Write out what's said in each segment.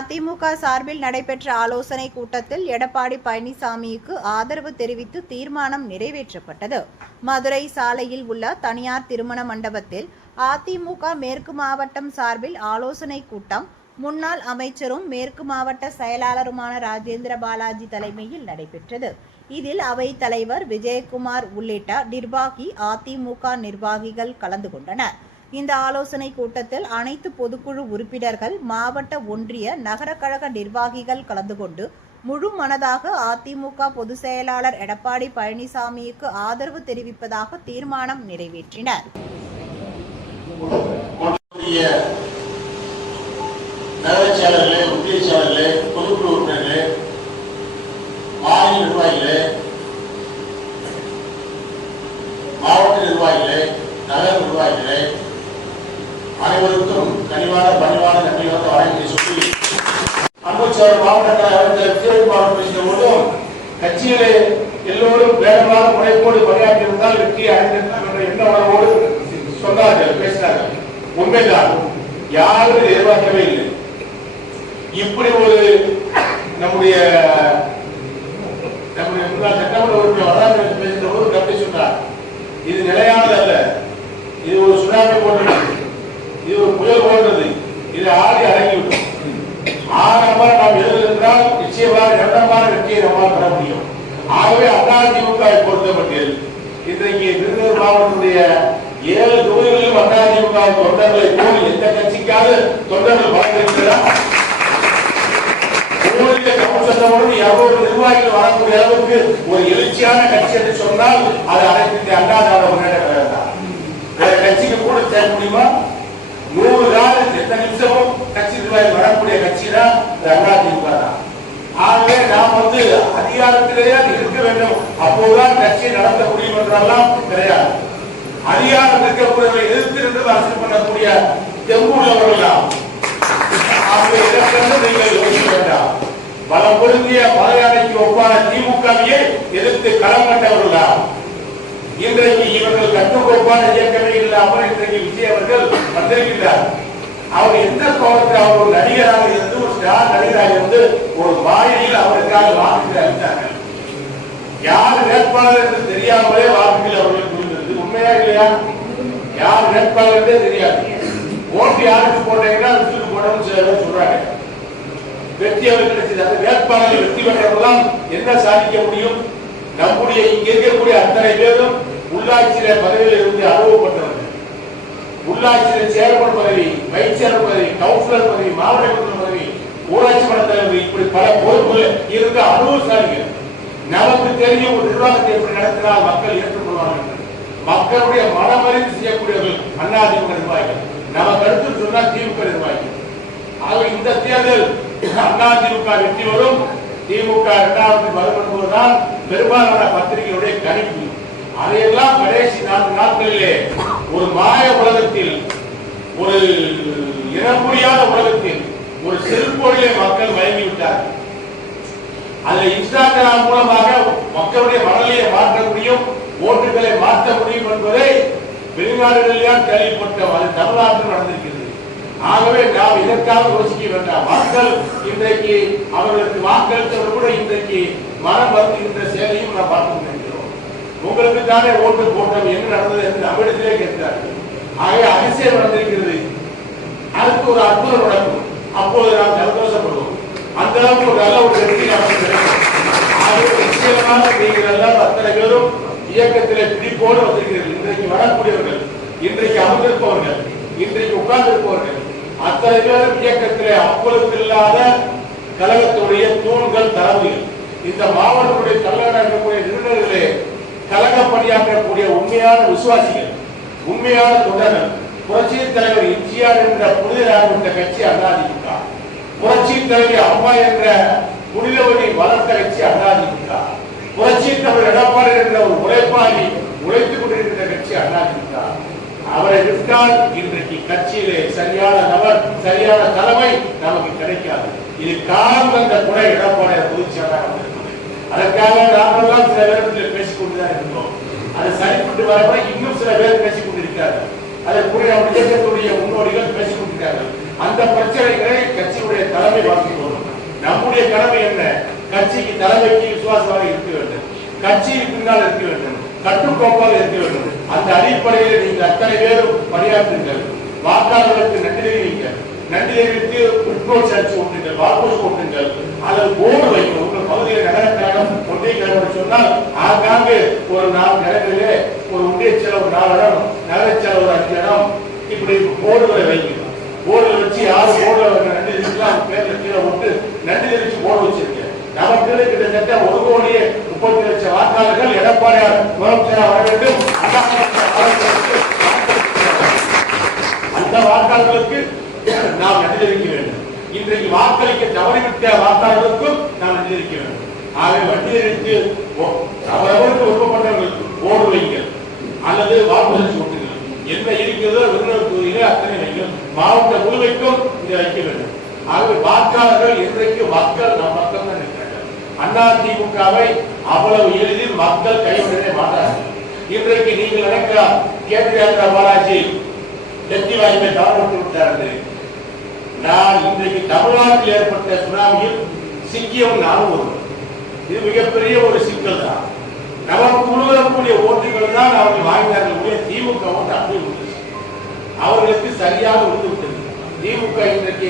அதிமுக சார்பில் நடைபெற்ற ஆலோசனை கூட்டத்தில் எடப்பாடி பழனிசாமிக்கு ஆதரவு தெரிவித்து தீர்மானம் நிறைவேற்றப்பட்டது. மதுரை சாலையில் உள்ள தனியார் திருமண மண்டபத்தில் அதிமுக மேற்கு மாவட்டம் சார்பில் ஆலோசனை கூட்டம் முன்னாள் அமைச்சரும் மேற்கு மாவட்ட செயலாளருமான ராஜேந்திர பாலாஜி தலைமையில் நடைபெற்றது. இதில் அவை தலைவர் விஜயகுமார் உள்ளிட்ட நிர்வாகி அதிமுக நிர்வாகிகள் கலந்து கொண்டனர். இந்த ஆலோசனை கூட்டத்தில் அனைத்து பொதுக்குழு உறுப்பினர்கள், மாவட்ட, ஒன்றிய, நகர கழக நிர்வாகிகள் கலந்து கொண்டு முழு மனதாக அதிமுக பொதுச் செயலாளர் எடப்பாடி பழனிசாமிக்கு ஆதரவு தெரிவிப்பதாக தீர்மானம் நிறைவேற்றினர். மாவட்ட நிர்வாகிகளே, நகர நிர்வாகிகளே, அனைவருக்கும் கனிவான பணிவான நன்றியாக வழங்கி சொல்லி அன்புச்சோர் மாவட்ட விஜயகுமார் பேசிய போதும் கட்சியிலே எல்லோரும் வேகமாக முனைப்போடு பணியாற்றியிருந்தால் வெற்றி அடைந்திருக்கும் என்ற எண்ண உணர்வோடு சொன்னார்கள், பேசினார்கள். உண்மைதான், யாரும் எதிர்பார்க்கவே இல்லை. இப்படி ஒரு நம்முடைய சட்டமன்ற உறுப்பினர் வராமல் பேசுகிற போது கருத்தை சொன்னார். இது நிலையானது அல்ல, இது ஒரு சுனாமி போன்றது, இது ஒரு புயல் போன்றது, இது ஆடி அடங்கிவிடும். ஆரம்பமாக நாம் எழுதுகின்றால் நிச்சயமாக இரண்டாமான வெற்றியை நம்மால் பெற முடியும். ஆகவே அதிமுக பொறுத்தமட்டில் இன்றைக்கு விருதுநகர் மாவட்டத்துடைய 7 தொகுதிகளிலும் அதிமுக தொண்டர்களை போல் எந்த கட்சிக்காவது தொண்டர்கள் வழங்கியிருக்கிறார். நிர்வாகிகள் வரக்கூடிய அளவுக்கு ஒரு எழுச்சியான கட்சி என்று சொன்னால் அது அனைத்து அண்ணா திராவிட முன்னேற்ற கழகம் தான். வேற கட்சிக்கு கூட சேர முடியுமா? 100 நாள் எந்த நிமிஷமும் கட்சி நிர்வாகிகள் வரக்கூடிய கட்சி தான் அதிமுக தான். ஆகவே நாம் அதிகாரத்திலேயே இருக்க வேண்டும், அப்போதுதான் கட்சியை நடத்த முடியும் என்றெல்லாம் கிடையாது. அதிகாரம் இருக்கக்கூடியவர்களை எதிர்த்து நின்று அரசியல் பண்ணக்கூடிய தெம்புள்ளவர்கள் தான். ஆகவே இதற்கென்று நீங்கள் யோசிக்க வேண்டாம். பலம் பொருந்திய மலையாளைக்கு ஒப்பான திமுகவையே எதிர்த்து களம் கண்டவர்கள் தான். இன்றைக்கு இவர்கள் கட்டுக்கோப்பான இயக்கமே இல்லாமல் இன்றைக்கு விஜய் அவர்கள் வந்திருக்கிறார். அவர் எந்த கோணத்தில் அவர் ஒரு நடிகராக இருந்து, ஒரு ஸ்டார் நடிகராக இருந்து ஒரு மாயையில் அவருக்காக வாக்குகள் அளித்தார்கள். யார் வேட்பாளர் என்று தெரியாமலே வாக்குகள் அவர்களுக்கு இருந்தது. உண்மையா இல்லையா? யார் வேட்பாளர் என்றே தெரியாது. ஓட்டு யாருக்கு போட்டீங்கன்னா விட்டுட்டு போடணும்னு சில பேர் சொல்றாங்க. வெற்றி அவர்கள் கிடைச்சது. வேட்பாளர்கள் வெற்றி பெற்றவர்களாம் என்ன சாதிக்க முடியும்? நம்முடைய இங்க இருக்கக்கூடிய அத்தனை பேரும் உள்ளாட்சியில பதவியில் இருந்து அனுபவப்பட்டவர்கள். உள்ளாட்சியில சேர்மன் பதவி, வைஸ் சேர்மன் பதவி, கவுன்சிலர் பதவி, மாவட்ட கவுன்சிலர் பதவி, ஊராட்சி மன்ற தலைவர், இப்படி பல பொறுப்புகள் இருந்த அனுபவசாலிகள். நமக்கு தெரியும் ஒரு நிர்வாகத்தை எப்படி நடத்தினால் மக்கள் ஏற்றுக்கொள்வார்கள். மக்களுடைய மனமறிந்து செய்யக்கூடியவர்கள் அதிமுக நிர்வாகிகள். நமக்கு அடுத்து சொன்னா திமுக நிர்வாகிகள். ஆக இந்த தேர்தல் அதிமுக வெற்றி வரும், திமுக 2வது வரும் என்பதுதான் பெரும்பாலான பத்திரிகைகளுடைய கணிப்பு. அதையெல்லாம் கடைசி 4 நாட்களிலே ஒரு மாய உலகத்தில், ஒரு இனம் புரியாத உலகத்தில் ஒரு செல்போனிலே மக்கள் மயங்கிவிட்டார்கள். அதில் இன்ஸ்டாகிராம் மூலமாக மக்களுடைய மனநிலையை மாற்ற முடியும், ஓட்டுகளை மாற்ற முடியும் என்பதை வெளிநாடுகளிலே கேள்விப்பட்டோம். அது தமிழ்நாட்டில் நடந்திருக்கிறது. ஆகவே நாம் இதற்காக யோசிக்க வேண்டாம். மக்கள் இன்றைக்கு அவர்களுக்கு வாக்களித்தவர் கூட இன்றைக்கு மனம் வருந்துகின்ற சேவையும் நாம் பார்த்து கொண்டிருக்கிறோம். உங்களுக்கு தானே ஓட்டு போட்டோம், என்ன நடந்தது என்று நம்மிடத்திலே கேட்கிறார்கள். ஆகவே அதிசயம் நடந்திருக்கிறது. அதுக்கு ஒரு அற்புதம் நடக்கும், அப்போது நாம் சந்தோஷப்படுவோம். அந்த அளவுக்கு ஒரு நல்ல ஒரு வெற்றி நமக்கு கிடைக்கும். ஆகவே நிச்சயமாக நீங்கள் எல்லாம் அத்தனை பேரும் இயக்கத்திலே பிடிப்போடு வந்திருக்கிறீர்கள். இன்றைக்கு வரக்கூடியவர்கள், இன்றைக்கு அமர்ந்திருப்பவர்கள், இன்றைக்கு உட்கார்ந்திருப்பவர்கள் அத்தனை பேரும் இயக்கத்திலே அப்பொழுது இல்லாத கழகத்துடைய தூண்கள், தளவுகள். இந்த மாவட்டத்துடைய தலைவராக இருக்கக்கூடிய நிறுவனர்களே கழக பணியாற்றக்கூடிய உண்மையான விசுவாசிகள், உண்மையான தொண்டர்கள். புரட்சி தலைவர் எம்ஜிஆர் என்ற புனிதராக இந்த கட்சி அதிமுக. புரட்சி தலைவர் அம்மா என்ற புனிதவனை வளர்த்த கட்சி அதிமுக. புரட்சி தலைவர் எடப்பாடி என்ற ஒரு உழைப்பாளி உழைத்துக் கொண்டிருக்கின்ற கட்சி அதிமுக. அவரை விட்டால் இன்றைக்கு கட்சியிலே சரியான நபர், சரியான தலைமை நமக்கு கிடைக்காது. இது காலம் அந்த குறை எடப்பாடி பொதுச்செயலாளர் வந்திருக்கிறது. அதற்காக நாமெல்லாம் சில நேரத்தில் பேசிக் கொண்டுதான் இருக்கிறோம். அது சரிப்பட்டு வரப்ப இன்னும் சில பேர் பேசிக் கொண்டிருக்கிறார்கள். அதற்குரிய இயக்கத்துடைய முன்னோடிகள் பேசிக் கொண்டிருக்கிறார்கள். அந்த பிரச்சனைகளை கட்சியுடைய தலைமை பார்த்துக் கொள்ளும். நம்முடைய கடமை என்ன? கட்சிக்கு தலைமைக்கு விசுவாசமாக இருக்க வேண்டும், கட்சியின் பின்னால் இருக்க வேண்டும், கட்டுக்கோப்பாக இருக்க வேண்டும். அந்த அடிப்படையில் நீங்கள் அத்தனை பேரும் பணியாற்றுங்கள். வாக்காளர்களுக்கு நன்றி தெரிவிங்கள், நன்றி தெரிவித்து உட்கோல் சேர்த்து ஓட்டுங்கள், வாக்குறுதி ஓட்டுங்கள், அல்லது போர்டு வைக்கணும். உங்கள் பகுதியில் நகரக்கழகம் ஒன்றிய கழகம் சொன்னால் ஆங்காங்கு ஒரு 4 இடங்களிலே ஒரு ஒன்றிய செலவு 4 இடம், நகர செலவு 5 இடம், இப்படி போர்டுகளை வைக்கணும். போர்டு வச்சு 6 போர்டு நன்றி தெரிவிக்கலாம், பேர்ல கீழே விட்டு நன்றி தெரிவிச்சு போர்டு வச்சிருக்கேன். நமக்கு கிட்டத்தட்ட 1,30,00,000 வாக்காளர்கள் எடப்பாடியார் முதலமைச்சராக வர வேண்டும். அந்த வாக்காளர்களுக்கு நாம் நன்றி தெரிவிக்க வேண்டும். இன்றைக்கு வாக்களிக்க தவறிவிட்ட வாக்காளர்களுக்கும் நாம் நன்றி தெரிவிக்க வேண்டும். ஆகவே வண்டி தெரிவித்து அவரவருக்கு விருப்பப்பட்டவர்களுக்கு போர்டு வைங்கள் அல்லது வாக்குறுதி ஓட்டுங்கள். என்ன இருக்கிறதோ விருந்தினர் தொகுதியிலே அத்தனை வைங்கள். மாவட்ட குழுவைக்கும் இதை வைக்க வேண்டும். ஆகவே வாக்காளர்கள் இன்றைக்கு மக்கள் நம் பக்கம் தான் இருக்கிறார்கள். அதிமுகவை அவ்வளவு எளிதில் மக்கள் கைவிடவே மாட்டார்கள். இன்றைக்கு நீங்கள் நினைக்கலாம் கேபிஆர் பாலாஜி வெற்றி வாய்ப்பை தவறவிட்டு விட்டார்கள். நான் இன்றைக்கு தமிழ்நாட்டில் ஏற்பட்ட சுனாமியில் சிக்கியவன் நானும் ஒருவர். இது மிகப்பெரிய ஒரு சிக்கல் தான். நமக்கு உழுவக்கூடிய ஓட்டுகள் தான் அவர்கள் வாங்கினார்கள். திமுக ஓட்டு அப்படியே விட்டுச்சு, அவர்களுக்கு சரியாக விழுந்து விட்டது. திமுக இன்றைக்கு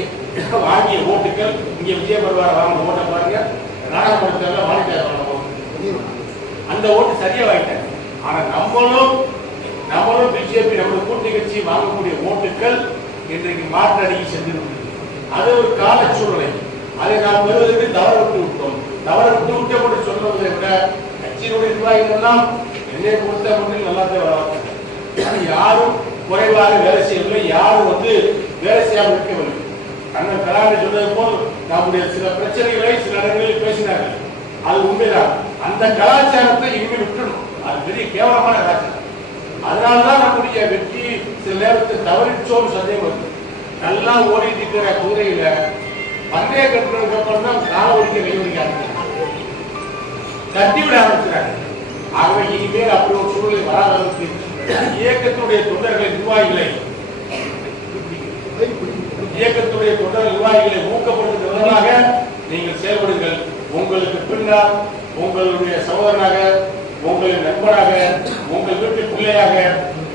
வாங்கிய ஓட்டுகள் இங்கே விஜயபர்வார வாங்கின ஓட்டை பாருங்க, நாடாளுமன்றத்தில் மாநில அந்த ஓட்டு சரியா வாங்கிட்டாங்க. ஆனா நம்மளும் பிஜேபி நம்மளுடைய கூட்டணி கட்சி வாங்கக்கூடிய ஓட்டுகள் இன்றைக்கு மாற்று அடிக்கி சென்று அது ஒரு கால சூழ்நிலை. அதை நாம் பெறுவதற்கு தவறு விட்டோம். தவறு விட்டு சொல்வதை விட கட்சியினுடைய நிர்வாகிகள் எல்லாம் என்னை பொறுத்த மட்டும் நல்லாதான் வளர்த்தாங்க. யாரும் குறைவாக வேலை செய்யவில்லை, யாரும் வேலை செய்யாமல் இருக்கவில்லை. அண்ணன் கலாநிதி சொன்னது போல் நம்முடைய சில பிரச்சனைகளை சில இடங்களில் பேசினார்கள். அது உண்மைதான். அந்த கலாச்சாரத்தை இனிமேல் விட்டுணும். அது பெரிய கேவலமான கலாச்சாரம். அதனால்தான் நம்முடைய வெற்றி சில நேரத்தில் தவறிச்சோம் சந்தேகம் வருது. நல்லா ஓடிட்டு இருக்கிற குதிரையில பந்தய கட்டுறதுக்கு அப்புறம் தான் கால ஒடிக்க கைவிடிக்காங்க, தட்டிவிட ஆரம்பிக்கிறாங்க. ஆகவே இனிமேல் அப்படி ஒரு சூழ்நிலை வராத அளவுக்கு இயக்கத்துடைய தொண்டர்கள் நிர்வாகிகளை ஊக்கப்படுத்துவதாக நீங்கள் செயல்படுங்கள். உங்களுக்கு பின்னால் உங்களுடைய சகோதரனாக, உங்களின் நண்பனாக, உங்கள் வீட்டு பிள்ளையாக,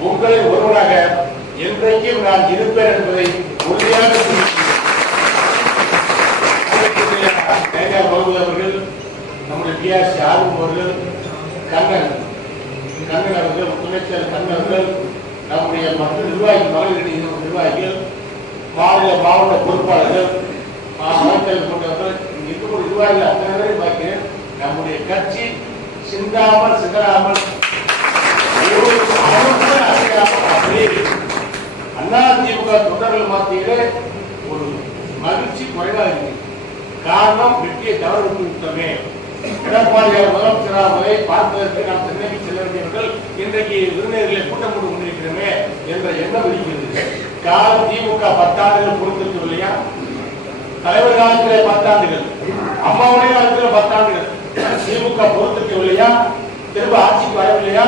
உங்களின் ஒருவனாக என்றைக்கும் நான் இருப்பேன் என்பதை உறுதியாக அவர்கள், நம்முடைய பிஆர்சி ஆர்வம் அவர்கள், கண்ணன் அவர்கள், துணைச்செயலர் கண்ணன் அவர்கள், நம்முடைய மற்ற நிர்வாகிகள், மகளிர் நிர்வாகிகள், மாவட்ட பொறுப்பாளர்கள், அமைச்சர்கள் போன்றவர்கள், இருக்கக்கூடிய நிர்வாகிகள் அத்தனை பேரை பார்க்கிறேன். நம்முடைய கட்சி சிந்தாமல் சிதறாமல் அதிமுக தொண்டர்கள் மத்தியிலே ஒரு மகிழ்ச்சி குறைவாக இருக்கு. காரணம் வெற்றியை தவறு விட்டோமே. எடப்பாடியார் முதலமைச்சராக பார்ப்பதற்கு நாம் சென்னைக்கு செல்ல வேண்டியவர்கள் இன்றைக்கு விருந்தினர்களை கூட்டம் போட்டு கொண்டிருக்கிறோமே என்ற எண்ணம் இருக்கிறது. காலம் திமுக 10 ஆண்டுகள் பொறுத்திருக்கு இல்லையா? தலைவர் காலத்திலே 10 ஆண்டுகள், அம்மாவுடைய காலத்திலே 10 ஆண்டுகள் திமுக பொறுத்திருக்கவில்லையா? திரும்ப ஆட்சிக்கு வரவில்லையா?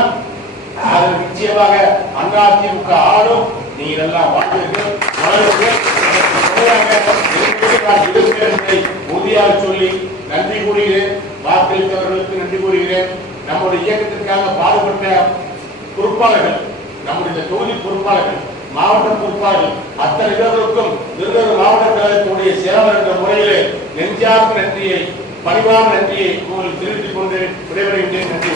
நிச்சயமாக அதிமுக ஆளும். நீங்கள் எல்லாம் வாழ்வீர்கள், உறுதியாக சொல்லி நன்றி கூறுகிறேன். வாக்களித்தவர்களுக்கு நன்றி கூறுகிறேன். நம்முடைய இயக்கத்திற்காக பாடுபட்ட பொறுப்பாளர்கள், நம்முடைய தொகுதி பொறுப்பாளர்கள், மாவட்ட பொறுப்பாளர்கள் அத்தனை பேருக்கும் விருதுநகர் மாவட்ட கழகத்தினுடைய செயலாளர் என்ற முறையிலே நெஞ்சார்ந்த நன்றியை, பணிவான நன்றியை உங்களுக்கு தெரிவித்துக் கொண்டு விடைபெறுகின்றேன். நன்றி.